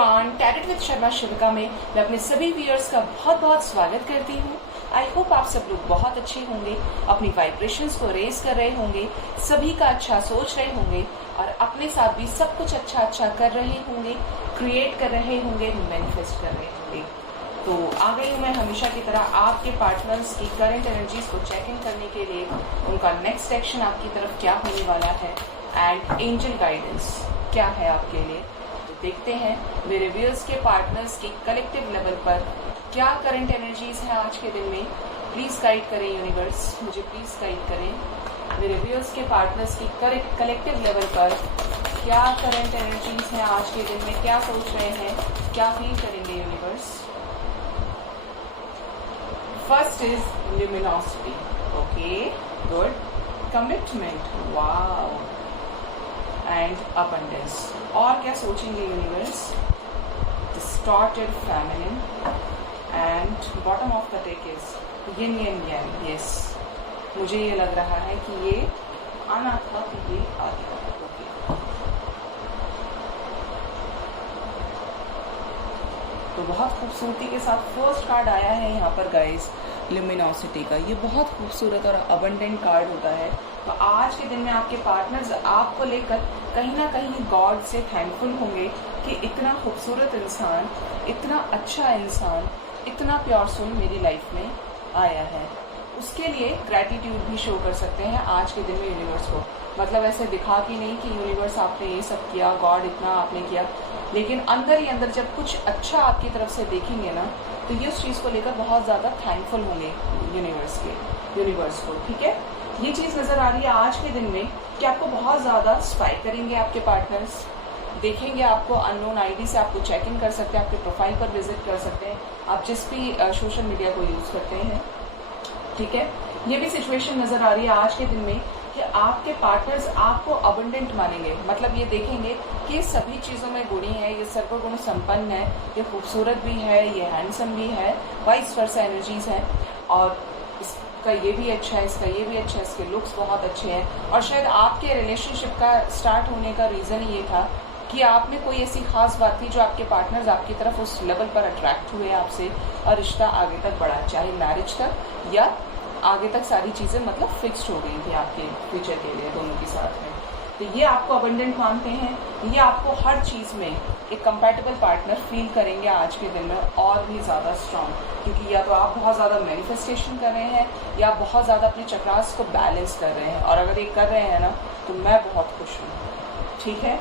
Everyone, tarot with Sharma शिविका में मैं अपने सभी व्यूअर्स का बहुत बहुत स्वागत करती हूँ। आई होप आप सब लोग बहुत अच्छे होंगे, अपनी वाइब्रेशंस को रेज कर रहे होंगे, सभी का अच्छा सोच रहे होंगे और अपने साथ भी सब कुछ अच्छा कर रहे होंगे, क्रिएट कर रहे होंगे, मैनिफेस्ट कर रहे होंगे। तो आ गई हूँ मैं हमेशा की तरह आपके पार्टनर्स की करंट एनर्जीज को चेक इन करने के लिए, उनका नेक्स्ट एक्शन आपकी तरफ क्या होने वाला है एंड एंजल गाइडेंस क्या है आपके लिए। देखते हैं मेरे व्यूअर्स के पार्टनर्स की कलेक्टिव लेवल पर क्या करंट एनर्जीज हैं आज के दिन में। प्लीज गाइड करें यूनिवर्स, मुझे प्लीज गाइड करें। मेरे व्यूअर्स के पार्टनर्स की कलेक्टिव लेवल पर क्या करंट एनर्जीज हैं आज के दिन में, क्या सोच रहे हैं, क्या फील करेंगे universe. First is luminosity, okay good, commitment, wow, and abundance. और क्या सोचेंगे universe. Distorted feminine and bottom of the deck is yin and yang। Yes, मुझे ये लग रहा है कि ये आना था तो ये आ गया। ओके, तो बहुत खूबसूरती के साथ फर्स्ट कार्ड आया है यहाँ पर गाइस, ल्यूमिनोसिटी का। ये बहुत खूबसूरत और अबंडेंट कार्ड होता है। तो आज के दिन में आपके पार्टनर्स आपको लेकर कहीं ना कहीं गॉड से थैंकफुल होंगे कि इतना खूबसूरत इंसान, इतना अच्छा इंसान, इतना प्योर सोल मेरी लाइफ में आया है। उसके लिए ग्रैटिट्यूड भी शो कर सकते हैं आज के दिन में यूनिवर्स को। मतलब ऐसे दिखा कि नहीं कि यूनिवर्स आपने ये सब किया, गॉड इतना आपने किया, लेकिन अंदर ही अंदर जब कुछ अच्छा आपकी तरफ से देखेंगे ना, तो ये उस चीज़ को लेकर बहुत ज़्यादा थैंकफुल होंगे यूनिवर्स को। ठीक है, ये चीज़ नज़र आ रही है आज के दिन में कि आपको बहुत ज़्यादा स्पाई करेंगे आपके पार्टनर्स, देखेंगे आपको अननोन आईडी से, आपको चेक इन कर सकते हैं, आपके प्रोफाइल पर विजिट कर सकते हैं, आप जिस भी सोशल मीडिया को यूज़ करते हैं। ठीक है, ये भी सिचुएशन नज़र आ रही है आज के दिन में कि आपके पार्टनर्स आपको अबंडेंट मानेंगे। मतलब ये देखेंगे कि ये सभी चीज़ों में गुणी है, ये सर्वगुण संपन्न है, ये खूबसूरत भी है, ये हैंडसम भी है, वाइस वर्सा एनर्जीज हैं, और इसका ये भी अच्छा है, इसका ये भी अच्छा है, इसके लुक्स बहुत अच्छे हैं। और शायद आपके रिलेशनशिप का स्टार्ट होने का रीज़न ये था कि आप में कोई ऐसी खास बात थी जो आपके पार्टनर्स आपकी तरफ उस लेवल पर अट्रैक्ट हुए आपसे, और रिश्ता आगे तक बढ़ा, चाहे मैरिज तक या आगे तक सारी चीज़ें मतलब फिक्स्ड हो गई थी आपके फ्यूचर के लिए दोनों के साथ में। तो ये आपको अबंडेंट मानते हैं, ये आपको हर चीज़ में एक कंपैटिबल पार्टनर फील करेंगे आज के दिन में, और भी ज़्यादा स्ट्रांग, क्योंकि या तो आप बहुत ज़्यादा मैनिफेस्टेशन कर रहे हैं या बहुत ज़्यादा अपने चक्रास को बैलेंस कर रहे हैं। और अगर ये कर रहे हैं ना, तो मैं बहुत खुश हूँ। ठीक है,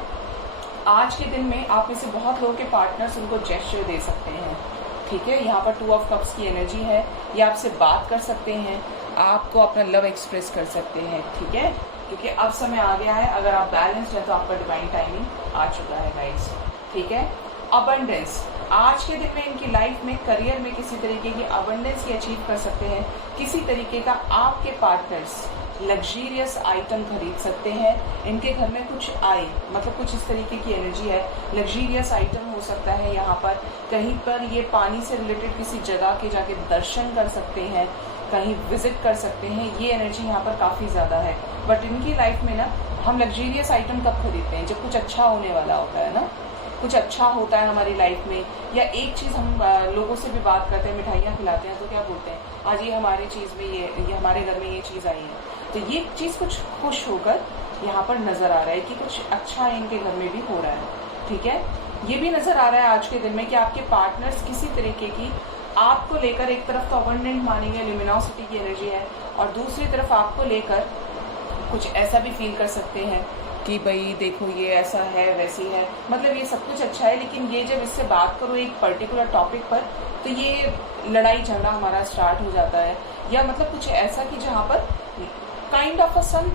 आज के दिन में आप में से बहुत लोगों के पार्टनर्स उनको जेस्चर दे सकते हैं। ठीक है, यहाँ पर 2 ऑफ कप्स की एनर्जी है, ये आपसे बात कर सकते हैं, आपको अपना लव एक्सप्रेस कर सकते हैं। ठीक है, क्योंकि अब समय आ गया है, अगर आप बैलेंस्ड है तो आपका डिवाइन टाइमिंग आ चुका है गाइस। ठीक है, अबंडेंस आज के दिन में इनकी लाइफ में, करियर में किसी तरीके की अबंडेंस की अचीव कर सकते हैं। किसी तरीके का आपके पार्टनर्स लग्जीरियस आइटम खरीद सकते हैं, इनके घर में कुछ आए, मतलब कुछ इस तरीके की एनर्जी है। लग्जीरियस आइटम हो सकता है, यहाँ पर कहीं पर ये पानी से रिलेटेड किसी जगह के जाके दर्शन कर सकते हैं, कहीं विजिट कर सकते हैं, ये एनर्जी यहाँ पर काफ़ी ज़्यादा है। बट इनकी लाइफ में ना, हम लग्जीरियस आइटम कब खरीदते हैं, जब कुछ अच्छा होने वाला होता है ना, कुछ अच्छा होता है हमारी लाइफ में, या एक चीज़ हम लोगों से भी बात करते हैं, मिठाइयाँ खिलाते हैं, तो क्या बोलते हैं, आज ये हमारी चीज़ में ये हमारे घर में ये चीज़ आई है। तो ये चीज़ कुछ खुश होकर यहाँ पर नज़र आ रहा है कि कुछ अच्छा इनके घर में भी हो रहा है। ठीक है, ये भी नज़र आ रहा है आज के दिन में कि आपके पार्टनर्स किसी तरीके की आपको लेकर, एक तरफ तो अबंडेंट मानेंगे, ल्यूमिनोसिटी की एनर्जी है, और दूसरी तरफ आपको लेकर कुछ ऐसा भी फील कर सकते हैं कि भाई देखो ये ऐसा है, वैसी है, मतलब ये सब कुछ अच्छा है, लेकिन ये जब इससे बात करो एक पर्टिकुलर टॉपिक पर, तो ये लड़ाई झगड़ा हमारा स्टार्ट हो जाता है, या मतलब कुछ ऐसा कि जहाँ पर kind of some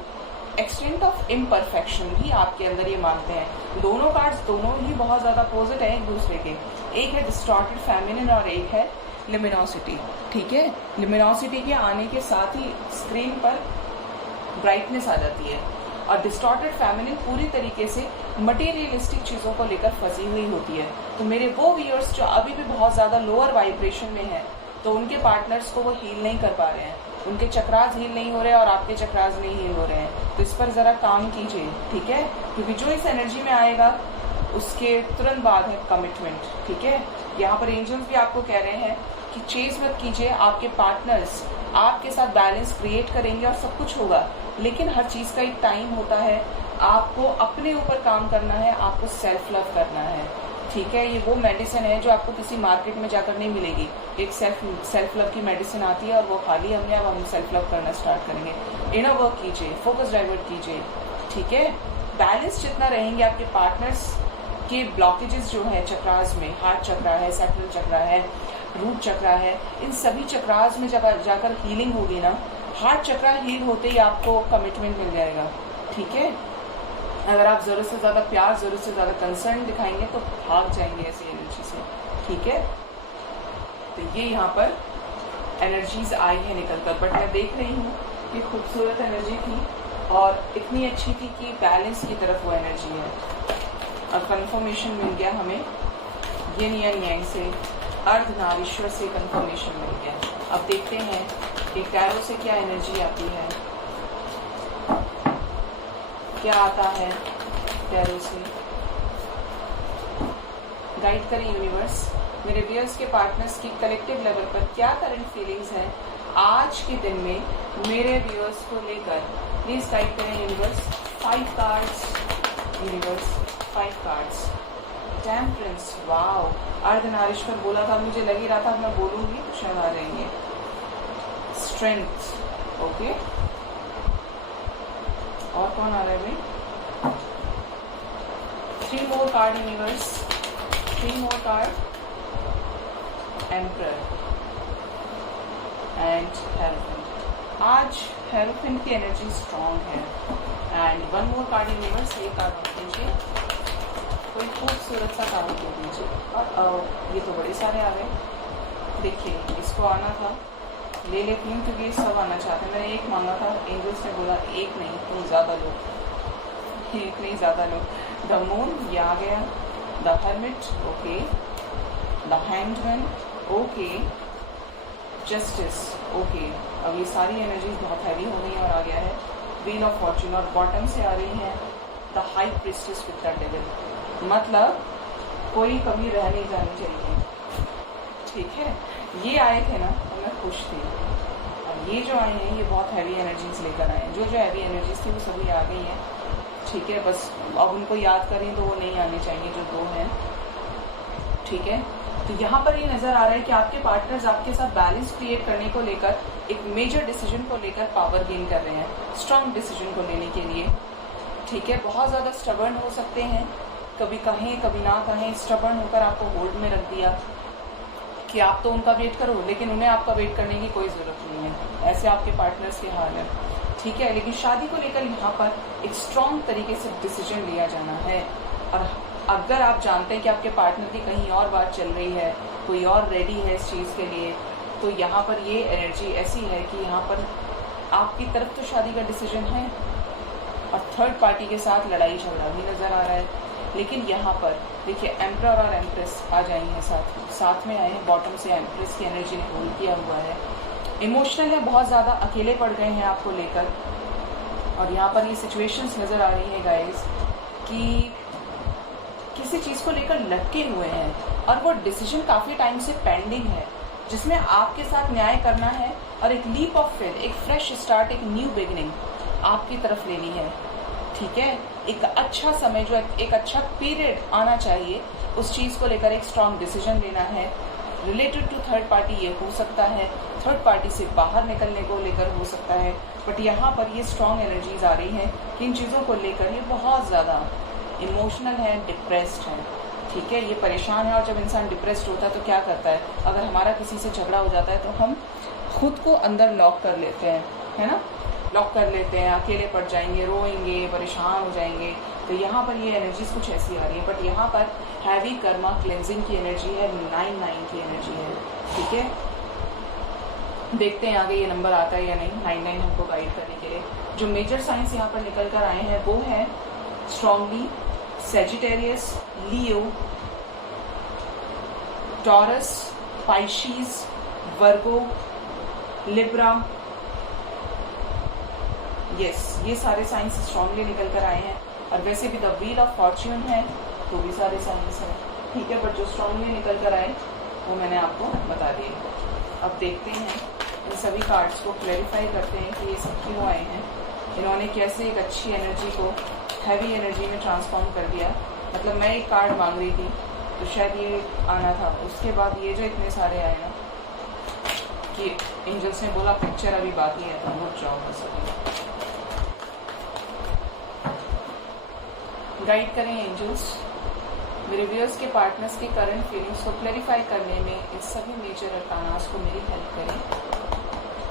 extent of imperfection भी आपके अंदर ये मानते हैं। दोनों कार्ड्स दोनों ही बहुत ज़्यादा अपोजिट हैं एक दूसरे के, एक है डिस्टॉर्टेड फेमिनिन और एक है ल्यूमिनोसिटी। ठीक है, ल्यूमिनोसिटी के आने के साथ ही स्क्रीन पर ब्राइटनेस आ जाती है, और डिस्टॉर्टेड फेमिनिन पूरी तरीके से मटेरियलिस्टिक चीज़ों को लेकर फंसी हुई होती है। तो मेरे वो व्यूअर्स जो अभी भी बहुत ज़्यादा लोअर वाइब्रेशन में हैं, तो उनके पार्टनर्स को वो हील नहीं कर पा रहे हैं, उनके चक्रास हील नहीं हो रहे और आपके चक्रास नहीं हील हो रहे हैं। तो इस पर ज़रा काम कीजिए। ठीक है, क्योंकि जो इस एनर्जी में आएगा उसके तुरंत बाद है कमिटमेंट, ठीक है। यहाँ पर एंजल्स भी आपको कह रहे हैं कि चेज मत कीजिए, आपके पार्टनर्स आपके साथ बैलेंस क्रिएट करेंगे और सब कुछ होगा, लेकिन हर चीज़ का एक टाइम होता है। आपको अपने ऊपर काम करना है, आपको सेल्फ लव करना है, ठीक है। ये वो मेडिसिन है जो आपको किसी मार्केट में जाकर नहीं मिलेगी। एक सेल्फ लव की मेडिसिन आती है और वो खाली हमने, अब हम सेल्फ लव करना स्टार्ट करेंगे। इनर वर्क कीजिए, फोकस डाइवर्ट कीजिए, ठीक है। बैलेंस जितना रहेंगे आपके पार्टनर्स के ब्लॉकेजेस जो है चक्रास में, हार्ट चक्रा है, सैक्रल चक्रा है, रूट चक्रा है, इन सभी चक्रास में जब जाकर हीलिंग होगी ना, हार्ट चक्रा हील होते ही आपको कमिटमेंट मिल जाएगा, ठीक है। अगर आप ज़रूरत से ज़्यादा प्यार, ज़रूरत से ज़्यादा कंसर्न दिखाएंगे तो भाग जाएंगे ऐसी एनर्जी से, ठीक है। तो ये यहाँ पर एनर्जीज आई है निकल कर, बट मैं देख रही हूँ कि खूबसूरत एनर्जी थी और इतनी अच्छी थी कि बैलेंस की तरफ वो एनर्जी है। और कंफर्मेशन मिल गया हमें यिन या यांग से, अर्धनारीश्वर से कंफर्मेशन मिल गया। अब देखते हैं कि टैरो से क्या एनर्जी आती है, क्या आता है टैरो से। गाइड करें यूनिवर्स, मेरे व्यूअर्स के पार्टनर्स की कलेक्टिव लेवल पर क्या करंट फीलिंग्स हैं आज के दिन में मेरे व्यूअर्स को लेकर। प्लीज गाइड करें universe. 5 cards universe, 5 cards. Temperance, wow, Ardhanarishvara बोला था, मुझे लग ही रहा था मैं बोलूंगी तो शायद आ जाएंगे। स्ट्रेंथ, ओके, और कौन आ रहा है भाई? 3 more card universe, 3 more card. Emperor and hierophant. आज हेरोफेंट की एनर्जी स्ट्रॉन्ग है। एंड 1 मोर कार्ड यूनिवर्स, ये कार्ड रख दीजिए, कोई खूबसूरत सा कार्ड दे दीजिए। और ये तो बड़े सारे आ गए, देखिए इसको आना था, ले लेती हूँ क्योंकि सब आना चाहते हैं। मैंने एक मांगा था, एंजल्स ने बोला एक नहीं तुम ज़्यादा लो, एक नहीं ज़्यादा लो। द मून, ये आ गया। The hermit, okay. The hangman, okay. Justice, okay. अब ये सारी एनर्जीज बहुत हैवी हो गई और आ गया है व्हील ऑफ फॉर्चून, और बॉटम से आ रही है the high priestess with the devil. मतलब कोई कमी रह नहीं जानी चाहिए, ठीक है। ये आए थे ना तो मैं खुश थी। अब ये जो आए हैं ये बहुत हैवी एनर्जीज लेकर आए हैं। जो हैवी एनर्जीज थी वो सभी आ गई हैं, ठीक है। बस अब उनको याद करें तो वो नहीं आनी चाहिए जो 2 हैं, ठीक है। तो यहाँ पर ये नज़र आ रहा है कि आपके पार्टनर्स आपके साथ बैलेंस क्रिएट करने को लेकर, एक मेजर डिसीजन को लेकर पावर गेन कर रहे हैं, स्ट्रॉन्ग डिसीजन को लेने के लिए, ठीक है। बहुत ज़्यादा स्टबर्न हो सकते हैं, कभी कहें कभी ना कहें, स्टबर्न होकर आपको होल्ड में रख दिया कि आप तो उनका वेट करो, लेकिन उन्हें आपका वेट करने की कोई ज़रूरत नहीं है। ऐसे आपके पार्टनर्स के हाल है, ठीक है। लेकिन शादी को लेकर यहाँ पर एक स्ट्रॉन्ग तरीके से डिसीजन लिया जाना है। और अगर आप जानते हैं कि आपके पार्टनर की कहीं और बात चल रही है, कोई और रेडी है इस चीज़ के लिए, तो यहाँ पर ये एनर्जी ऐसी है कि यहाँ पर आपकी तरफ तो शादी का डिसीजन है और थर्ड पार्टी के साथ लड़ाई झगड़ा भी नज़र आ रहा है। लेकिन यहाँ पर देखिए एम्परर और एम्प्रेस आ जाएंगे, साथ में आए हैं। बॉटम से एम्प्रेस की एनर्जी ने होल्ड किया हुआ है। इमोशनल है, बहुत ज़्यादा अकेले पड़ गए हैं आपको लेकर। और यहाँ पर ये सिचुएशंस नज़र आ रही है गाइस कि किसी चीज़ को लेकर लटके हुए हैं और वो डिसीजन काफ़ी टाइम से पेंडिंग है, जिसमें आपके साथ न्याय करना है और एक लीप ऑफ फेथ, एक फ्रेश स्टार्ट, एक न्यू बिगिनिंग आपकी तरफ लेनी है, ठीक है। एक अच्छा समय, जो एक अच्छा पीरियड आना चाहिए, उस चीज़ को लेकर एक स्ट्रॉन्ग डिसीजन लेना है। रिलेटेड टू थर्ड पार्टी ये हो सकता है, थर्ड पार्टी से बाहर निकलने को लेकर हो सकता है, बट यहाँ पर ये स्ट्रॉन्ग एनर्जीज आ रही हैं कि इन चीज़ों को लेकर ये बहुत ज़्यादा इमोशनल है, डिप्रेस्ड है, ठीक है। ये परेशान है। और जब इंसान डिप्रेस्ड होता है तो क्या करता है, अगर हमारा किसी से झगड़ा हो जाता है तो हम खुद को अंदर लॉक कर लेते हैं, है ना, लॉक कर लेते हैं, अकेले पड़ जाएंगे, रोएंगे, परेशान हो जाएंगे। तो यहाँ पर ये एनर्जीज कुछ ऐसी आ रही है, बट यहाँ पर हैवी कर्मा क्लेंजिंग की एनर्जी है, 9 की एनर्जी है, ठीक है। देखते हैं आगे ये नंबर आता है या नहीं, 9 हमको गाइड करने के लिए। जो मेजर साइंस यहाँ पर निकल कर आए हैं वो है स्ट्रॉन्गली सेजिटेरियस, लियो, टॉरस, पाइशीज, वर्गो, लिब्रा। यस, ये सारे साइंस स्ट्रॉन्गली निकल कर आए हैं। और वैसे भी द व्हील ऑफ फॉर्च्यून है, तो भी सारे साइंस हैं, ठीक है, बट जो स्ट्रांगली निकल कर आए वो मैंने आपको बता दिए। अब देखते हैं इन सभी कार्ड्स को, क्लैरिफाई करते हैं कि ये सब क्यों आए हैं, इन्होंने कैसे एक अच्छी एनर्जी को हैवी एनर्जी में ट्रांसफॉर्म कर दिया। मतलब मैं एक कार्ड मांग रही थी तो शायद ये आना था, उसके बाद ये जो इतने सारे आए ना कि एंजल्स ने बोला पिक्चर अभी बाकी है तो रुक जाओ बस अभी। गाइड करें एंजल्स मेरे व्यूअर्स के पार्टनर्स के करंट फीलिंग्स को क्लैरिफाई करने में इस सभी मेजर अरकानास को मेरी हेल्प करें।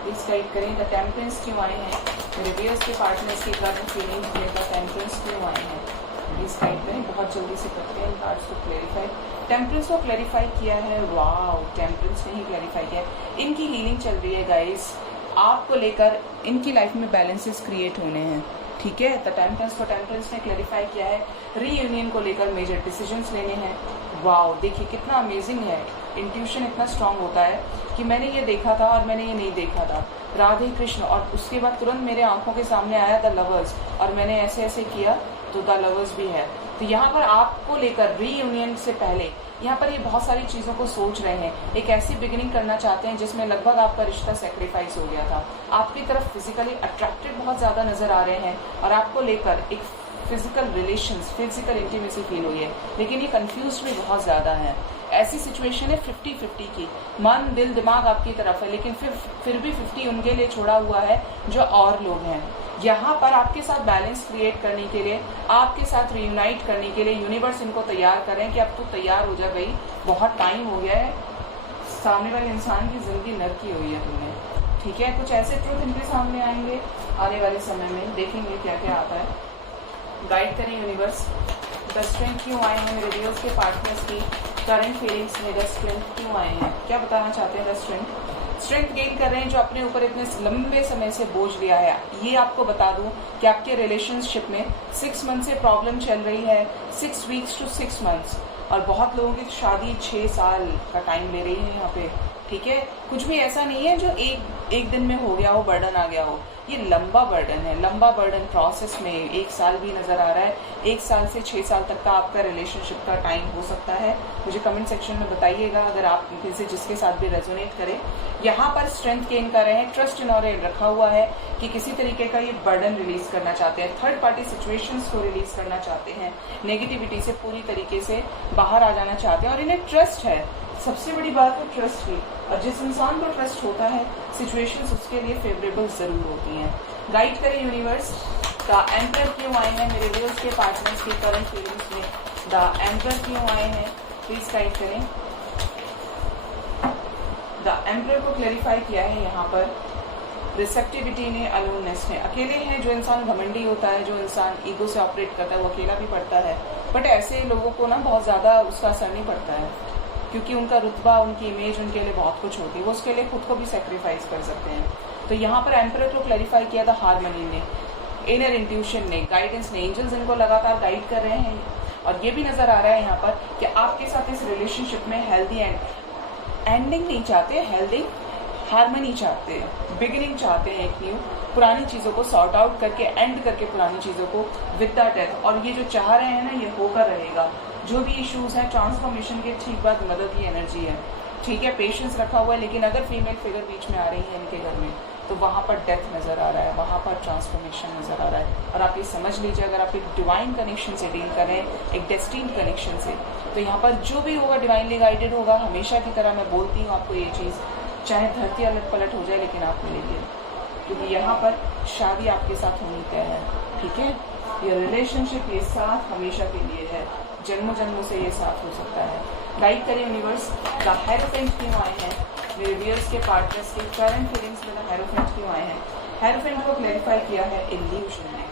प्लीज गाइड करें द टेम्परेंस क्यों आए हैं, मेरे व्यूअर्स के पार्टनर्स के करंट फीलिंग्स में द टेम्परेंस क्यों आए हैं। प्लीज गाइड करें, बहुत जल्दी से करते हैं इन कार्ड्स को क्लैरिफाई। टेम्परेंस को क्लैरिफाई किया है, वाओ, टेम्परेंस ने ही क्लैरिफाई किया है। इनकी हीलिंग चल रही है गाइस, आपको लेकर इनकी लाइफ में बैलेंसेस क्रिएट होने हैं, ठीक है। द टेम्परेंस को टेम्परेंस ने क्लैरिफाई किया है, रीयूनियन को लेकर मेजर डिसीजंस लेने हैं। वाओ, देखिए कितना अमेजिंग है, इंट्यूशन इतना स्ट्रांग होता है कि मैंने ये देखा था और मैंने ये नहीं देखा था, राधे कृष्ण, और उसके बाद तुरंत मेरे आंखों के सामने आया द लवर्स और मैंने ऐसे ऐसे किया तो द लवर्स भी है। तो यहाँ पर आपको लेकर रीयूनियन से पहले यहाँ पर ये बहुत सारी चीज़ों को सोच रहे हैं, एक ऐसी बिगिनिंग करना चाहते हैं जिसमें लगभग आपका रिश्ता सेक्रीफाइस हो गया था, आपकी तरफ फिजिकली अट्रैक्टेड बहुत ज़्यादा नजर आ रहे हैं और आपको लेकर एक physical relations, physical intimacy feel हुई है, लेकिन ये कंफ्यूज भी बहुत ज़्यादा है। ऐसी सिचुएशन है 50-50 की, मन दिल दिमाग आपकी तरफ है लेकिन फिर भी 50 उनके लिए छोड़ा हुआ है जो और लोग हैं। यहाँ पर आपके साथ बैलेंस क्रिएट करने के लिए, आपके साथ रीयूनाइट करने के लिए यूनिवर्स इनको तैयार करें कि अब तो तैयार हो जा गई, बहुत टाइम हो गया है, सामने वाले इंसान की जिंदगी नरकी हुई है तुमने, ठीक है। कुछ ऐसे ट्रूथ इनके सामने आएंगे आने वाले समय में, देखेंगे क्या क्या आता है। गाइड करें यूनिवर्स, द स्ट्रेंथ क्यों आए हैं मेरे व्यूअर्स के पार्टनर्स की करंट फीलिंग्स में, द स्ट्रेंथ क्यों आए हैं, क्या बताना चाहते हैं। द स्ट्रेंथ गेन कर रहे हैं जो अपने ऊपर इतने लंबे समय से बोझ लिया है। ये आपको बता दूं कि आपके रिलेशनशिप में 6 मंथ से प्रॉब्लम चल रही है, 6 वीक्स टू 6 मंथ्स, और बहुत लोगों की शादी 6 साल का टाइम ले रही है यहाँ पे, ठीक है। कुछ भी ऐसा नहीं है जो एक दिन में हो गया हो, बर्डन आ गया हो, ये लंबा बर्डन है, लंबा बर्डन प्रोसेस में 1 साल भी नजर आ रहा है, 1 साल से 6 साल तक का आपका रिलेशनशिप का टाइम हो सकता है। मुझे कमेंट सेक्शन में बताइएगा अगर आप में से जिसके साथ भी रेजोनेट करे। यहाँ पर स्ट्रेंथ गेन कर रहे हैं, ट्रस्ट इन और रखा हुआ है कि किसी तरीके का ये बर्डन रिलीज करना चाहते हैं, थर्ड पार्टी सिचुएशंस को रिलीज करना चाहते हैं, नेगेटिविटी से पूरी तरीके से बाहर आ जाना चाहते हैं, और इन्हें ट्रस्ट है, सबसे बड़ी बात है ट्रस्ट की, और जिस इंसान को ट्रस्ट होता है सिचुएशंस उसके लिए फेवरेबल जरूर होती हैं। गाइड करें यूनिवर्स, द एम्पर क्यों आए हैं मेरे व्यूअर्स के पार्टनर्स के करंट फीलिंग्स में, द एम्पर क्यों आए हैं, प्लीज गाइड करें। द एम्पर को क्लैरिफाई किया है यहाँ पर रिसेप्टिविटी ने, अलोननेस ने, अकेले हैं जो इंसान घमंडी होता है, जो इंसान ईगो से ऑपरेट करता है वो अकेला भी पड़ता है, बट ऐसे लोगों को ना बहुत ज्यादा उसका असर नहीं पड़ता है क्योंकि उनका रुतबा, उनकी इमेज उनके लिए बहुत कुछ होती है, वो उसके लिए खुद को भी सेक्रीफाइस कर सकते हैं। तो यहाँ पर एम्परर को क्लैरिफाई किया था हार्मनी ने, इनर इंट्यूशन ने, गाइडेंस ने, एंजल्स इनको लगातार गाइड कर रहे हैं, और ये भी नजर आ रहा है यहाँ पर कि आपके साथ इस रिलेशनशिप में हेल्दी एंडिंग नहीं चाहते, हेल्दी हार्मनी चाहते हैं, बिगिनिंग चाहते हैं, एक न्यू, पुरानी चीजों को सॉर्ट आउट करके एंड करके पुरानी चीजों को विद द डेथ, और ये जो चाह रहे हैं ना ये होकर रहेगा। जो भी इश्यूज हैं ट्रांसफॉर्मेशन के ठीक बाद मदद की एनर्जी है, ठीक है, पेशेंस रखा हुआ है, लेकिन अगर फीमेल फिगर बीच में आ रही है इनके घर में तो वहाँ पर डेथ नजर आ रहा है, वहाँ पर ट्रांसफॉर्मेशन नजर आ रहा है। और आप ये समझ लीजिए अगर आप एक डिवाइन कनेक्शन से डील करें, एक डेस्टिन्ड कनेक्शन से, तो यहाँ पर जो भी होगा डिवाइनली गाइडेड होगा। हमेशा की तरह मैं बोलती हूँ आपको ये चीज़, चाहे धरती अलट पलट हो जाए लेकिन आप मिलेंगे, क्योंकि यहाँ पर शादी आपके साथ होनी तय है, ठीक है। ये रिलेशनशिप ये साथ हमेशा के लिए है, जन्मों जन्मों से ये साथ हो सकता है। गाइड करें यूनिवर्स, द हेरोफेंट क्यों आए हैं मेरे व्यूअर्स के पार्टनर्स के करंट फीलिंग्स में, द हेरोफेंट क्यों आए हैं। हेरोफेंट को क्लैरिफाई किया है इल्यूजन ने,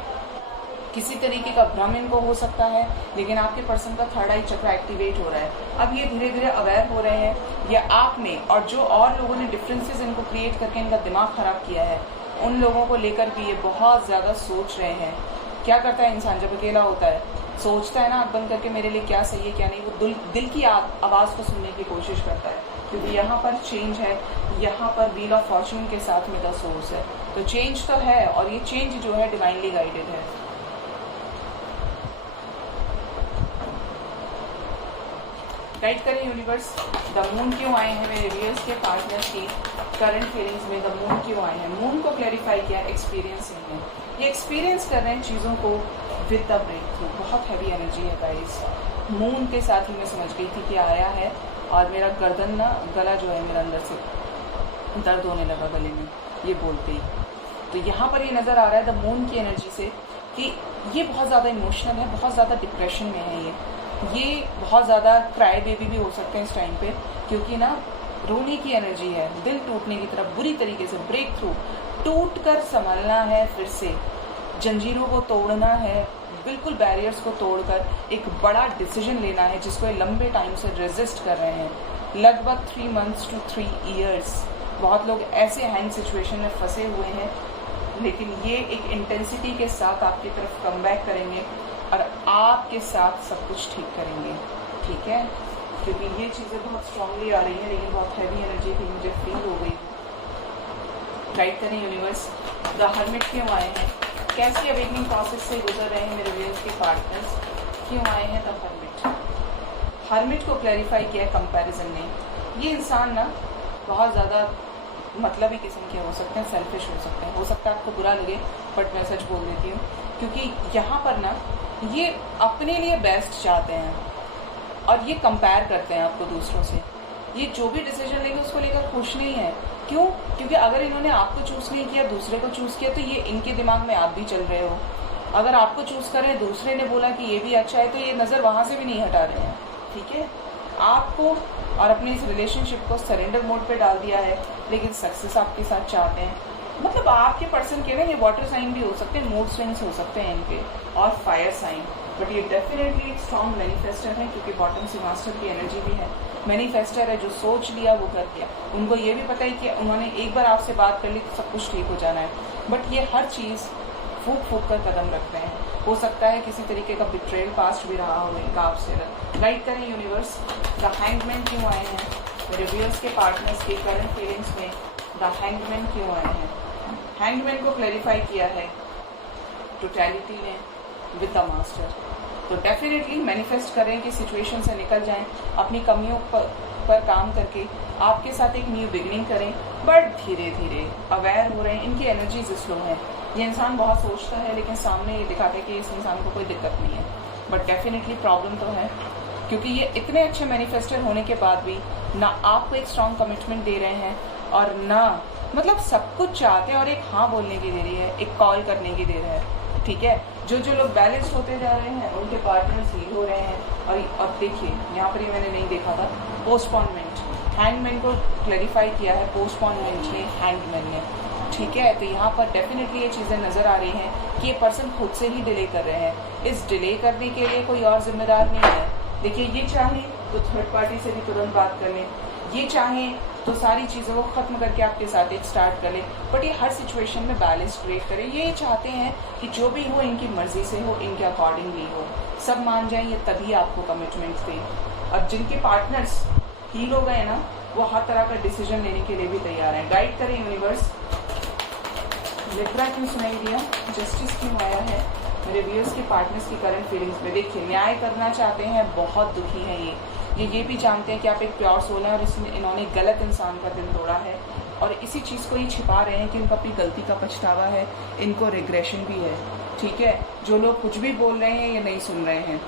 किसी तरीके का भ्रम इनको हो सकता है, लेकिन आपके पर्सन का थर्ड आई चक्र एक्टिवेट हो रहा है। अब ये धीरे धीरे अवेयर हो रहे हैं, ये आप में और जो और लोगों ने डिफरेंसेस इनको क्रिएट करके इनका दिमाग खराब किया है, उन लोगों को लेकर भी ये बहुत ज़्यादा सोच रहे हैं। क्या करता है इंसान जब अकेला होता है, सोचता है ना आँख बंद करके मेरे लिए क्या सही है क्या नहीं, वो दिल की आवाज़ को सुनने की कोशिश करता है, क्योंकि यहाँ पर चेंज है, यहाँ पर व्हील ऑफ फॉर्चून के साथ में द सोर्स है, तो चेंज तो है, और ये चेंज जो है डिवाइनली गाइडेड है। गाइड करें यूनिवर्स, द मून क्यों आए हैं मेरे व्यूअर्स के पार्टनर्स की करंट फीलिंग्स में, द मून क्यों आए हैं। मून को क्लैरिफाई किया, एक्सपीरियंसिंग है, ये एक्सपीरियंस कर रहे हैं चीज़ों को विद द ब्रेक थ्रू। बहुत हैवी एनर्जी है गाइस। मून के साथ ही मैं समझ गई थी कि आया है, और मेरा गर्दन ना, गला जो है मेरा अंदर से दर्द होने लगा गले में ये बोलते ही। तो यहाँ पर ये नज़र आ रहा है द मून की एनर्जी से कि ये बहुत ज़्यादा इमोशनल है, बहुत ज़्यादा डिप्रेशन में है ये बहुत ज़्यादा क्राई बेबी भी हो सकते हैं इस टाइम पे, क्योंकि ना रोने की एनर्जी है, दिल टूटने की तरफ बुरी तरीके से, ब्रेक थ्रू, टूट कर संभलना है, फिर से जंजीरों को तोड़ना है, बिल्कुल बैरियर्स को तोड़कर एक बड़ा डिसीजन लेना है जिसको ये लंबे टाइम से रेजिस्ट कर रहे हैं, लगभग 3 months to 3 years। बहुत लोग ऐसे हैंग सिचुएशन में फंसे हुए हैं, लेकिन ये एक इंटेंसिटी के साथ आपकी तरफ कम बैक करेंगे और आपके साथ सब कुछ ठीक करेंगे, ठीक है, क्योंकि ये चीज़ें बहुत स्ट्रांगली आ रही हैं, लेकिन बहुत हैवी एनर्जी थी, मुझे फील हो गई। गाइड करें यूनिवर्स, द हर्मिट क्यों आए हैं, कैसी अवेकनिंग प्रोसेस से गुजर रहे हैं मेरे व्यूअर्स के पार्टनर्स, क्यों आए हैं द हर्मिट। हर्मिट को क्लैरिफाई किया है कंपैरिजन ने। ये इंसान ना बहुत ज़्यादा मतलबी किस्म के हो सकते हैं, सेल्फिश हो सकता है आपको बुरा लगे, बट मैं सच बोल देती हूँ, क्योंकि यहाँ पर ना ये अपने लिए बेस्ट चाहते हैं और ये कंपेयर करते हैं आपको दूसरों से। ये जो भी डिसीजन लेंगे उसको लेकर खुश नहीं है। क्यों? क्योंकि अगर इन्होंने आपको चूज़ नहीं किया, दूसरे को चूज़ किया, तो ये इनके दिमाग में आप भी चल रहे हो। अगर आपको चूज़ करें, दूसरे ने बोला कि ये भी अच्छा है, तो ये नज़र वहाँ से भी नहीं हटा रहे हैं, ठीक है। आपको और अपने इस रिलेशनशिप को सरेंडर मोड पे डाल दिया है, लेकिन सक्सेस आपके साथ चाहते हैं। मतलब आपके पर्सन के ना ये वाटर साइन भी हो सकते हैं, मूड स्विंग्स हो सकते हैं इनके, और फायर साइन, बट ये डेफिनेटली एक स्ट्रॉन्ग मैनिफेस्टर है, क्योंकि बॉटम से मास्टर की एनर्जी भी है। मैनिफेस्टर है, जो सोच लिया वो कर दिया। उनको ये भी पता है कि उन्होंने एक बार आपसे बात कर ली तो सब कुछ ठीक हो जाना है, बट ये हर चीज़ फूक फूक कर कदम रखते हैं। हो सकता है किसी तरीके का बिट्रेयल पास्ट भी रहा हो इनका आपसे। गाइड करें यूनिवर्स, द हैंगमैन क्यों आए हैं मेरे व्यूअर्स के पार्टनर्स की करंट फीलिंग्स में, द हैंगमैन क्यों आए हैं। हैंगमैन को क्लैरिफाई किया है टोटलिटी ने विद द मास्टर। तो डेफिनेटली मैनिफेस्ट करें कि सिचुएशन से निकल जाएं, अपनी कमियों पर काम करके आपके साथ एक न्यू बिगिनिंग करें, बट धीरे धीरे अवेयर हो रहे हैं। इनकी एनर्जीज स्लो हैं। ये इंसान बहुत सोचता है, लेकिन सामने ये दिखाता है कि इस इंसान को कोई दिक्कत नहीं है, बट डेफिनेटली प्रॉब्लम तो है, क्योंकि ये इतने अच्छे मैनिफेस्टर होने के बाद भी ना आपको एक स्ट्रॉन्ग कमिटमेंट दे रहे हैं, और ना मतलब सब कुछ चाहते हैं और एक हाँ बोलने की दे रही है, एक कॉल करने की दे रहा है, ठीक है। जो लोग बैलेंस होते जा रहे हैं उनके पार्टनर्स हील हो रहे हैं। और अब देखिए यहाँ पर ये मैंने नहीं देखा था, पोस्टपोनमेंट, हैंगमैन को क्लैरिफाई किया है पोस्टपोनमेंट ने, हैंगमैन ने, ठीक है। तो यहाँ पर डेफिनेटली ये चीज़ें नज़र आ रही हैं कि ये पर्सन खुद से ही डिले कर रहे हैं। इस डिले करने के लिए कोई और जिम्मेदार नहीं है। देखिए, ये चाहे तो थर्ड पार्टी से भी तुरंत बात कर लें, ये चाहे तो सारी चीज़ों को ख़त्म करके आपके साथ एक स्टार्ट कर ले, बट ये हर सिचुएशन में बैलेंस क्रिएट करें। ये चाहते हैं कि जो भी हो इनकी मर्जी से हो, इनके अकॉर्डिंगली हो, सब मान जाएं, ये तभी आपको कमिटमेंट्स दें। और जिनके पार्टनर्स हील हो गए ना, वो हर तरह का डिसीजन लेने के लिए भी तैयार हैं। गाइड करें यूनिवर्स, लिब्रा क्यों सुनाई दिया, जस्टिस क्यों आया है मेरे व्यूअर्स के पार्टनर्स की करंट फीलिंग्स में। देखिए, न्याय करना चाहते हैं, बहुत दुखी हैं ये भी जानते हैं कि आप एक प्योर सोल हैं, और इन्होंने गलत इंसान का दिल तोड़ा है, और इसी चीज़ को ये छिपा रहे हैं कि उनको अपनी गलती का पछतावा है, इनको रिग्रेशन भी है, ठीक है। जो लोग कुछ भी बोल रहे हैं ये नहीं सुन रहे हैं,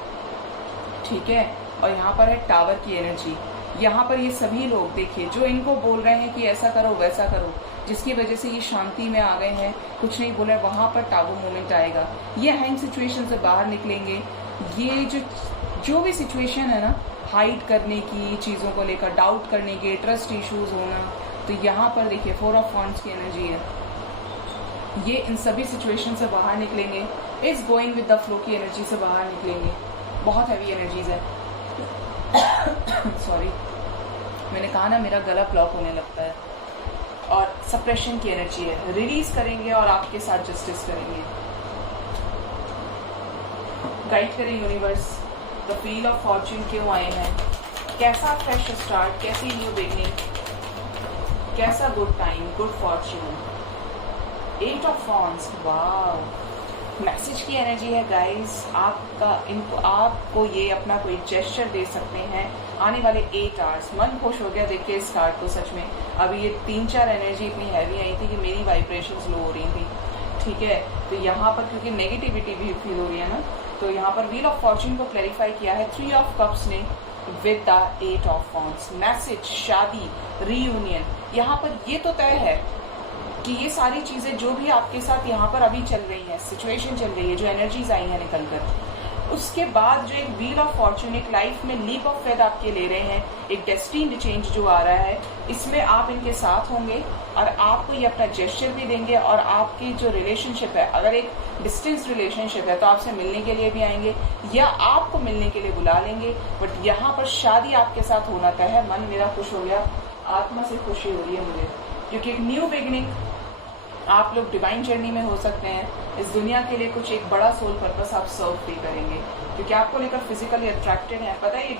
ठीक है। और यहाँ पर है टावर की एनर्जी। यहाँ पर ये सभी लोग देखिए जो इनको बोल रहे हैं कि ऐसा करो वैसा करो, जिसकी वजह से ये शांति में आ गए हैं, कुछ नहीं बोल रहे, वहाँ पर टावर मोमेंट आएगा। ये हैंग सिचुएशन से बाहर निकलेंगे। ये जो भी सिचुएशन है ना, हाइड करने की, चीज़ों को लेकर डाउट करने के, ट्रस्ट इश्यूज होना, तो यहाँ पर देखिए 4 ऑफ वांड्स की एनर्जी है। ये इन सभी सिचुएशन से बाहर निकलेंगे, इस गोइंग विद द फ्लो की एनर्जी से बाहर निकलेंगे। बहुत हैवी एनर्जीज है। सॉरी, मैंने कहा ना मेरा गला ब्लॉक होने लगता है। और सप्रेशन की एनर्जी है, रिलीज करेंगे और आपके साथ जस्टिस करेंगे। गाइड करें universe, the wheel of Fortune क्यों आए हैं, कैसा फ्रेश स्टार्ट, कैसी न्यू बिगनिंग, कैसा good time, good Fortune. 8 of wands, वाह, मैसेज की एनर्जी है गाइस। आपको ये अपना कोई जेस्चर दे सकते हैं, आने वाले 8 आवर्स। मन खुश हो गया देख के इस कार्ड को सच में। अभी ये 3-4 एनर्जी इतनी हैवी आई थी कि मेरी वाइब्रेशंस लो हो रही थी, ठीक है। तो यहाँ पर क्योंकि नेगेटिविटी भी फील हो रही है ना, तो यहाँ पर व्हील ऑफ फॉर्च्यून को क्लैरिफाई किया है 3 ऑफ कप्स ने with the 8 of wands. Message, शादी, रीयूनियन, यहाँ पर ये तो तय है कि ये सारी चीज़ें जो भी आपके साथ यहाँ पर अभी चल रही है, सिचुएशन चल रही है, जो एनर्जीज आई हैं निकल कर, उसके बाद जो एक व्हील ऑफ फॉर्च्यून, एक लाइफ में लीप ऑफ फेथ आपके ले रहे हैं, एक डेस्टिन्ड चेंज जो आ रहा है, इसमें आप इनके साथ होंगे और आपको ये अपना जेस्चर भी देंगे। और आपकी जो रिलेशनशिप है, अगर एक डिस्टेंस रिलेशनशिप है तो आपसे मिलने के लिए भी आएंगे या आपको मिलने के लिए बुला लेंगे। बट यहाँ पर शादी आपके साथ होना तय है। मन मेरा खुश हो गया, आत्मा से खुशी हो रही है मुझे, क्योंकि एक न्यू बिगनिंग आप लोग डिवाइन जर्नी में हो सकते हैं। इस दुनिया के लिए कुछ एक बड़ा सोल पर्पस आप सर्व भी करेंगे, क्योंकि आपको लेकर फिजिकली अट्रैक्टेड है। पता है ये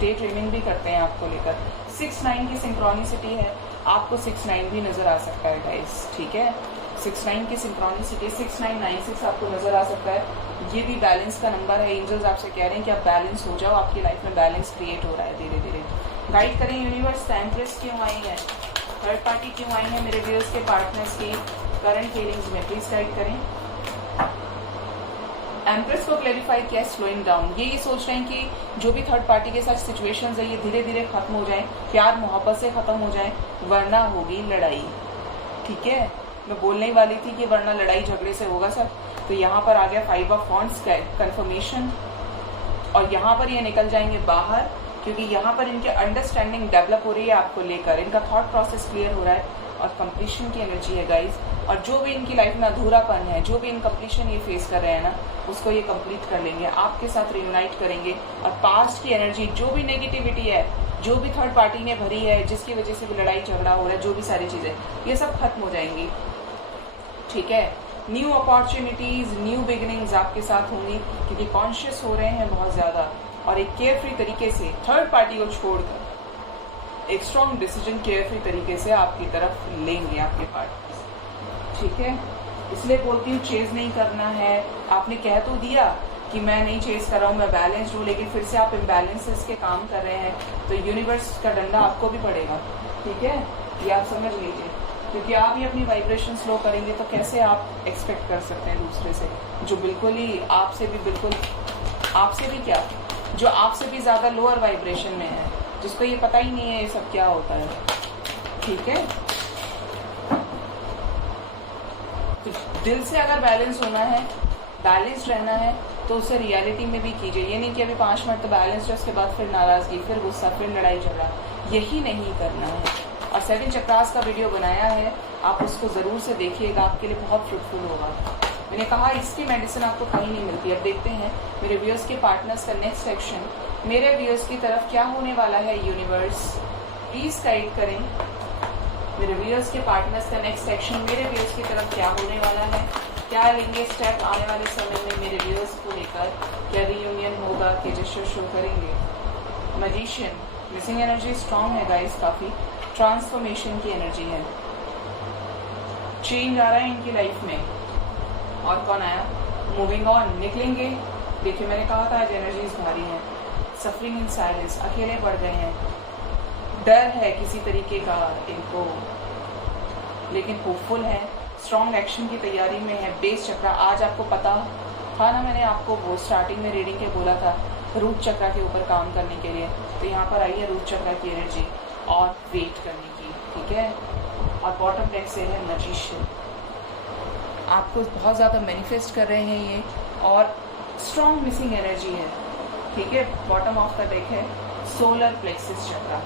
डे ड्रीमिंग भी करते हैं आपको लेकर। 6-9 की सिंक्रोनिसिटी है, आपको 6-9 भी नजर आ सकता है गाइस, ठीक है। 6-9 की सिंक्रोनिसिटी 6996 आपको नजर आ सकता है। ये भी बैलेंस का नंबर है। एंजल्स आपसे कह रहे हैं कि आप बैलेंस हो जाओ, आपकी लाइफ में बैलेंस क्रिएट हो रहा है धीरे धीरे। गाइड करें यूनिवर्स, एम्प्रेस क्यों आई है, थर्ड पार्टी क्यों आई है मेरे व्यूअर्स के पार्टनर्स की करंट फीलिंग्स में, प्लीज गाइड करें। एम्प्रेस को क्लैरिफाई किया स्लोइंग डाउन। ये सोच रहे हैं कि जो भी थर्ड पार्टी के साथ सिचुएशंस है ये धीरे धीरे खत्म हो जाए, प्यार मोहब्बत से खत्म हो जाए, वरना होगी लड़ाई, ठीक है। मैं बोलने ही वाली थी कि वरना लड़ाई झगड़े से होगा सर। तो यहाँ पर आ गया 5 ऑफ वॉन्ड्स का कंफर्मेशन, और यहाँ पर ये निकल जाएंगे बाहर, क्योंकि यहाँ पर इनके अंडरस्टैंडिंग डेवलप हो रही है आपको लेकर, इनका थॉट प्रोसेस क्लियर हो रहा है और कंप्लीशन की एनर्जी है गाइज। और जो भी इनकी लाइफ में अधूरापन है, जो भी इनकम्प्लीशन ये फेस कर रहे हैं ना, उसको ये कंप्लीट कर लेंगे, आपके साथ रियूनाइट करेंगे। और पास्ट की एनर्जी, जो भी नेगेटिविटी है, जो भी थर्ड पार्टी ने भरी है, जिसकी वजह से भी लड़ाई झगड़ा हो रहा है, जो भी सारी चीजें, ये सब खत्म हो जाएंगी, ठीक है। न्यू अपॉर्चुनिटीज, न्यू बिगिनिंग्स आपके साथ होंगी, क्योंकि कॉन्शियस हो रहे हैं बहुत ज्यादा, और एक केयरफ्री तरीके से थर्ड पार्टी को छोड़कर एक स्ट्रॉन्ग डिसीजन केयरफ्री तरीके से आपकी तरफ लेंगे आपके पार्टनर्स, ठीक है। इसलिए बोलती हूँ चेज नहीं करना है। आपने कह तो दिया कि मैं नहीं चेज कर रहा हूँ, मैं बैलेंस्ड हूँ, लेकिन फिर से आप इम्बैलेंसेस के काम कर रहे हैं, तो यूनिवर्स का डंडा आपको भी पड़ेगा, ठीक है। ये आप समझ लीजिए, क्योंकि आप ही अपनी वाइब्रेशन स्लो करेंगे तो कैसे आप एक्सपेक्ट कर सकते हैं दूसरे से, जो बिल्कुल ही आपसे भी क्या, जो आपसे भी ज्यादा लोअर वाइब्रेशन में है, जिसको ये पता ही नहीं है ये सब क्या होता है, ठीक है। तो दिल से अगर बैलेंस होना है, बैलेंस रहना है, तो उसे रियलिटी में भी कीजिए। ये नहीं कि अभी 5 मिनट तो बैलेंस है, उसके बाद फिर नाराजगी, फिर गुस्सा, फिर लड़ाई झगड़ा, यही नहीं करना है। और 7 चक्रास का वीडियो बनाया है, आप उसको जरूर से देखिएगा, आपके लिए बहुत फ्रूटफुल होगा। मैंने कहा इसकी मेडिसिन आपको कहीं नहीं मिलती। अब देखते हैं मेरे व्यूअर्स के पार्टनर्स का नेक्स्ट सेक्शन, मेरे व्यूअर्स की तरफ क्या होने वाला है यूनिवर्स, प्लीज गाइड करें। मेरे व्यूअर्स के पार्टनर्स का नेक्स्ट सेक्शन, मेरे व्यूअर्स की तरफ क्या होने वाला है, क्या लेंगे स्टेप आने वाले समय में मेरे व्यूअर्स को लेकर, क्या रीयूनियन होगा, क्या जेस्चर शो करेंगे। मैजिशियन, मिसिंग एनर्जी स्ट्रांग है गाइस, काफी ट्रांसफॉर्मेशन की एनर्जी है, चेंज आ रहा है इनकी लाइफ में। और कौन आया, मूविंग ऑन, निकलेंगे। देखिए मैंने कहा था आज एनर्जीज भारी है, सफरिंग इन साइलेंस, अकेले पड़ गए हैं, डर है किसी तरीके का इनको, लेकिन होपफुल है, स्ट्रॉन्ग एक्शन की तैयारी में है। बेस चक्रा, आज आपको पता था ना, मैंने आपको वो स्टार्टिंग में रीडिंग के बोला था रूट चक्रा के ऊपर काम करने के लिए, तो यहाँ पर आई है रूट चक्रा की एनर्जी और वेट करने की, ठीक है। और बॉटम डेक से है मैजिशियन, आपको बहुत ज़्यादा मैनिफेस्ट कर रहे हैं ये, और स्ट्रॉन्ग मिसिंग एनर्जी है, ठीक है। बॉटम ऑफ द डेक है सोलर प्लेक्सिस चक्रा।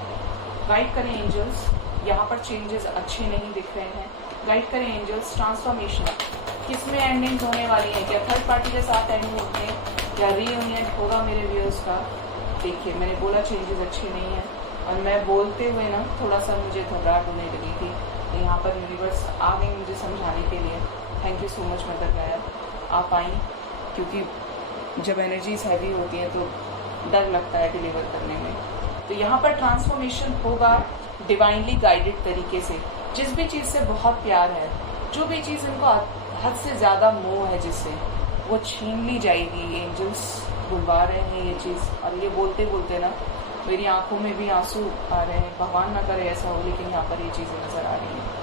गाइड करें एंजल्स, यहाँ पर चेंजेस अच्छे नहीं दिख रहे हैं, गाइड करें एंजल्स। ट्रांसफॉर्मेशन किस में एंडिंग होने वाली है, क्या थर्ड पार्टी के साथ एंडिंग होते हैं, क्या रीयूनियन होगा मेरे व्यूअर्स का। देखिए मैंने बोला चेंजेस अच्छे नहीं है, और मैं बोलते हुए ना थोड़ा सा मुझे घबराहट होने लगी थी, तो यहाँ पर यूनिवर्स आ गई मुझे समझाने के लिए। Thank you so much mother गाया, आप आई, क्योंकि जब एनर्जीज हैवी होती हैं तो डर लगता है डिलीवर करने में। तो यहाँ पर ट्रांसफॉर्मेशन होगा डिवाइनली गाइडेड तरीके से। जिस भी चीज़ से बहुत प्यार है, जो भी चीज़ इनको हद से ज़्यादा मोह है जिससे, वो छीन ली जाएगी। एंजल्स बुलवा रहे हैं ये चीज़, और ये बोलते बोलते ना मेरी आंखों में भी आंसू आ रहे हैं, भगवान ना करे ऐसा हो, लेकिन यहाँ पर ये चीज़ें नज़र आ रही हैं।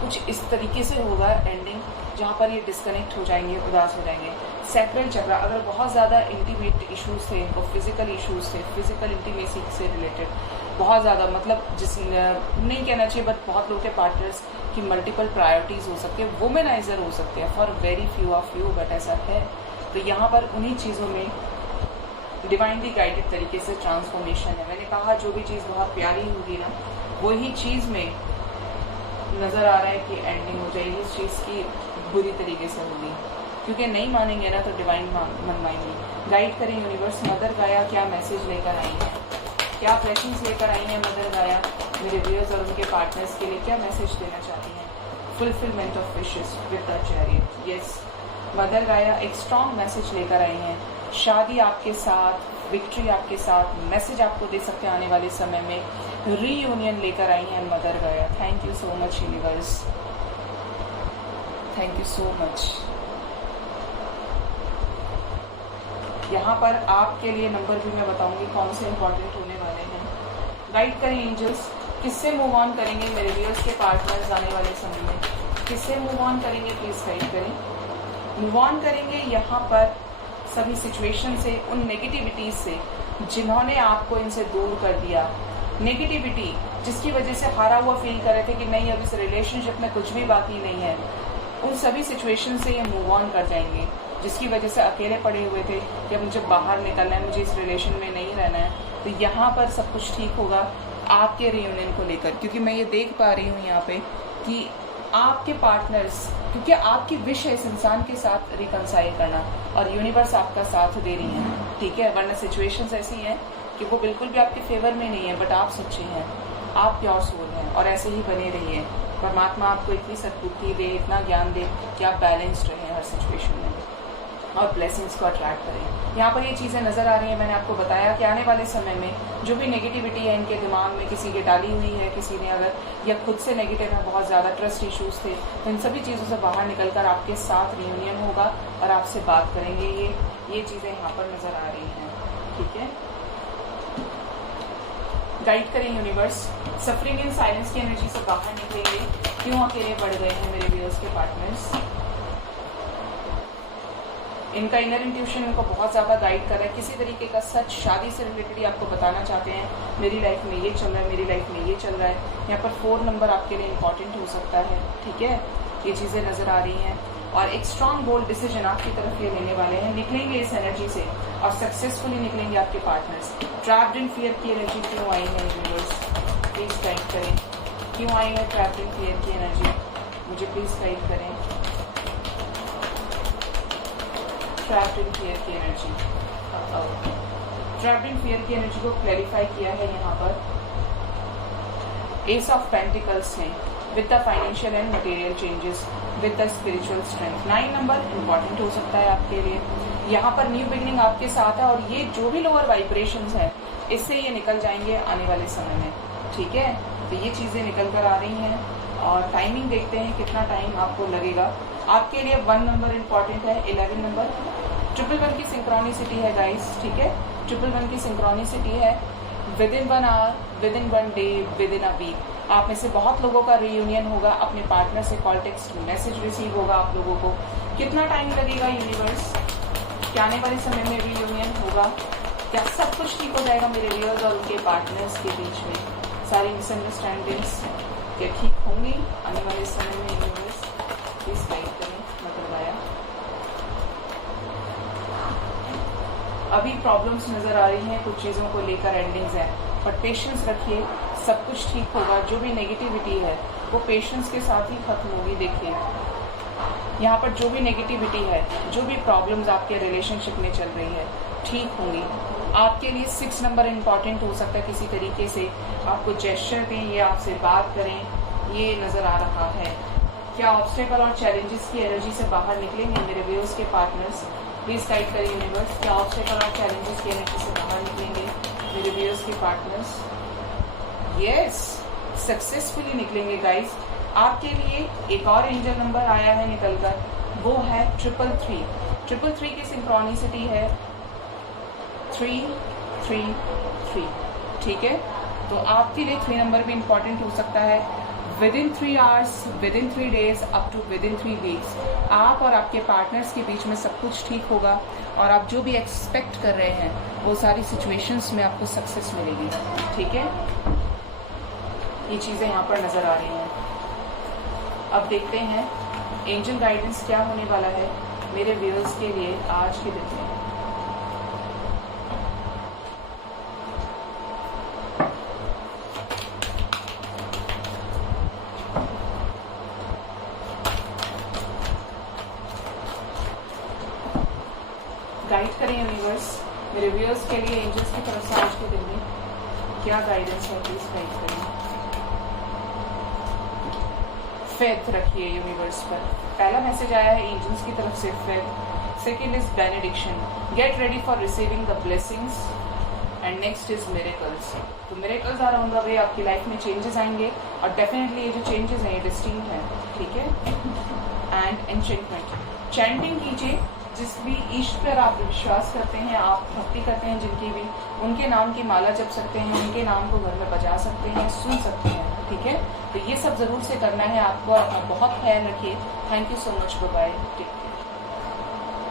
कुछ इस तरीके से होगा एंडिंग जहाँ पर ये डिस्कनेक्ट हो जाएंगे, उदास हो जाएंगे। सैक्रल चक्र, अगर बहुत ज़्यादा इंटीमेट इश्यूज थे और फिजिकल इश्यूज थे, फिजिकल इंटीमेसी से रिलेटेड बहुत ज़्यादा, मतलब जिस नहीं कहना चाहिए बट बहुत लोगों के पार्टनर्स की मल्टीपल प्रायोरिटीज़ हो सकती है, वुमेनाइजर हो सकते हैं for very few of you, but ऐसा है। तो यहाँ पर उन्हीं चीज़ों में डिवाइनली गाइडेड तरीके से ट्रांसफॉर्मेशन है। मैंने कहा जो भी चीज़ बहुत प्यारी होगी ना, वही चीज़ में नज़र आ रहा है कि एंडिंग हो जाएगी इस चीज़ की, बुरी तरीके से होगी, क्योंकि नहीं मानेंगे ना तो डिवाइन मनवाएंगे। गाइड करें यूनिवर्स, मदर गाया क्या मैसेज लेकर आई है, क्या ब्लेसिंग्स लेकर आई हैं मदर गाया मेरे व्यूअर्स और उनके पार्टनर्स के लिए, क्या मैसेज देना चाहती हैं। Fulfilment of wishes with the chariot. Yes, mother गाया एक स्ट्रॉन्ग मैसेज लेकर आई हैं, शादी आपके साथ, विक्ट्री आपके साथ, मैसेज आपको दे सकते हैं आने वाले समय में, रीयूनियन लेकर आई हैं मदर गाया। Thank you so much universe, thank you so much. यहाँ पर आपके लिए नंबर भी मैं बताऊंगी कौन से इंपॉर्टेंट होने वाले हैं। गाइड करें एंजल्स, किससे मूव ऑन करेंगे मेरे व्यूअर्स के पार्टनर्स आने वाले समय में, किससे मूव ऑन करेंगे, प्लीज गाइड करें। मूव ऑन करेंगे यहाँ पर सभी सिचुएशन से, उन नेगेटिविटीज से जिन्होंने आपको इनसे दूर कर दिया, नेगेटिविटी जिसकी वजह से हारा हुआ फील कर रहे थे कि नहीं अब इस रिलेशनशिप में कुछ भी बाकी नहीं है, उन सभी सिचुएशन से ये मूव ऑन कर जाएंगे जिसकी वजह से अकेले पड़े हुए थे कि अब मुझे बाहर निकलना है, मुझे इस रिलेशन में नहीं रहना है। तो यहाँ पर सब कुछ ठीक होगा आपके रियूनियन को लेकर, क्योंकि मैं ये देख पा रही हूँ यहाँ पे कि आपके पार्टनर्स, क्योंकि आपकी विश है इस इंसान के साथ रिकंसाइल करना और यूनिवर्स आपका साथ दे रही है, ठीक है। वरना सिचुएशंस ऐसी हैं कि वो बिल्कुल भी आपके फेवर में नहीं है, बट आप सच्चे हैं, आप प्योर सोल हैं और ऐसे ही बने रहिए। परमात्मा आपको इतनी सद्बुद्धि दे, इतना ज्ञान दे कि आप बैलेंस्ड रहें हर सिचुएशन में और ब्लेसिंग्स को अट्रैक्ट करें। यहाँ पर ये चीज़ें नज़र आ रही हैं। मैंने आपको बताया कि आने वाले समय में जो भी नेगेटिविटी है इनके दिमाग में, किसी की डाली हुई है, किसी ने अगर या खुद से नेगेटिव है, बहुत ज़्यादा ट्रस्ट इश्यूज थे, तो इन सभी चीज़ों से बाहर निकलकर आपके साथ रियूनियन होगा और आपसे बात करेंगे। ये चीज़ें यहाँ पर नज़र आ रही हैं, ठीक है। गाइड करें यूनिवर्स, सफरिंग इन साइलेंस की एनर्जी से बाहर निकलेंगे, क्यों अकेले पड़ गए हैं मेरे व्यूअर्स के पार्टनर्स। इनका इनर इंट्यूशन इनको बहुत ज़्यादा गाइड कर रहा है, किसी तरीके का सच शादी से रिलेटेड ही आपको बताना चाहते हैं, मेरी लाइफ में ये चल रहा है, मेरी लाइफ में ये चल रहा है। यहाँ पर 4 नंबर आपके लिए इंपॉर्टेंट हो सकता है, ठीक है। ये चीज़ें नज़र आ रही हैं और एक स्ट्रॉन्ग बोल्ड डिसीजन आपकी तरफ ये लेने वाले हैं, निकलेंगे इस एनर्जी से और सक्सेसफुली निकलेंगे आपके पार्टनर्स। ट्रैप्ड इन फियर की एनर्जी क्यों आई है यूनिवर्स, प्लीज़ गाइड करें, क्यों आई है ट्रैप्ड इन फियर की एनर्जी, मुझे प्लीज़ गाइड करें। ट्रैप्ड इन फियर की एनर्जी, ट्रैप्ड इन फियर की एनर्जी को क्लैरिफाई किया है यहाँ पर एस ऑफ पेंटिकल्स ने, with the financial and material changes, with the spiritual strength. 9 number important हो सकता है आपके लिए। यहाँ पर न्यू बिगिनिंग आपके साथ है और ये जो भी लोअर वाइब्रेशंस हैं इससे ये निकल जाएंगे आने वाले समय में, ठीक है। तो ये चीज़ें निकल कर आ रही हैं और टाइमिंग देखते हैं कितना टाइम आपको लगेगा। आपके लिए 1 नंबर इंपॉर्टेंट है, 11 नंबर 111 की सिंक्रोनिसिटी है गाइस, ठीक है। 111 की सिंक्रोनिसिटी है, within 1 hour, within 1 day, within a week. आप में से बहुत लोगों का रीयूनियन होगा, अपने पार्टनर से कॉल टेक्स्ट मैसेज रिसीव होगा आप लोगों को। कितना टाइम लगेगा यूनिवर्स, क्या आने वाले समय में रीयूनियन होगा, क्या सब कुछ ठीक हो जाएगा मेरे व्यूअर्स और उनके पार्टनर्स के बीच में, सारी मिसअंडरस्टैंडिंग्स क्या ठीक होंगी आने वाले समय में यूनिवर्स, प्लीज गाइड करें। मतलब आया अभी प्रॉब्लम्स नजर आ रही हैं, कुछ चीज़ों को लेकर एंडिंग्स हैं, बट पेशेंस रखिए, सब कुछ ठीक होगा। जो भी नेगेटिविटी है वो पेशेंस के साथ ही खत्म होगी। देखिए यहाँ पर जो भी नेगेटिविटी है, जो भी प्रॉब्लम्स आपके रिलेशनशिप में चल रही है, ठीक होंगी। आपके लिए 6 नंबर इम्पॉर्टेंट हो सकता है, किसी तरीके से आपको जेस्चर दें या आपसे बात करें, ये नज़र आ रहा है। क्या ऑब्स्टेकल और चैलेंजेस की एनर्जी से बाहर निकलेंगे मेरे व्यूअर्स के पार्टनर्स, प्लीज गाइड करें यूनिवर्स। क्या ऑब्स्टेकल और चैलेंजेस की एनर्जी से बाहर निकलेंगे मेरे व्यूअर्स के पार्टनर्स। यस, सक्सेसफुली निकलेंगे गाइस। आपके लिए एक और एंजल नंबर आया है निकलकर, वो है 333। 333 की सिंक्रोनिसिटी है 3 3 3। ठीक है, तो आपके लिए 3 नंबर भी इम्पॉर्टेंट हो सकता है। Within 3 hours, within 3 days, up to within 3 weeks आप और आपके पार्टनर्स के बीच में सब कुछ ठीक होगा और आप जो भी एक्सपेक्ट कर रहे हैं वो सारी सिचुएशंस में आपको सक्सेस मिलेगी। ठीक है, ये चीज़ें यहाँ पर नज़र आ रही हैं। अब देखते हैं एंजल गाइडेंस क्या होने वाला है मेरे व्यूअर्स के लिए आज के दिन में। गाइड करें यूनिवर्स मेरे व्यूअर्स के लिए एंजल्स की तरफ से आज के दिन में क्या गाइडेंस है, प्लीज गाइड करें। फेथ रखिए यूनिवर्स पर। पहला मैसेज आया है एंजल्स की तरफ से faith. Second is benediction, get ready for receiving the blessings and next is miracles. तो miracles are on the way, आपकी लाइफ में चेंजेस आएंगे और डेफिनेटली ये जो चेंजेस हैं ये डिस्टिंक्ट हैं। ठीक है, एंड एन्चेंटमेंट, चैंटिंग कीजिए जिस भी ईश्वर पर आप विश्वास करते हैं, आप भक्ति करते हैं जिनकी भी, उनके नाम की माला जप सकते हैं, उनके नाम को घर में बजा सकते हैं, सुन सकते हैं। ठीक है, तो ये सब जरूर से करना है आपको। बहुत ख्याल रखिए। Thank you so much, bye bye, take care.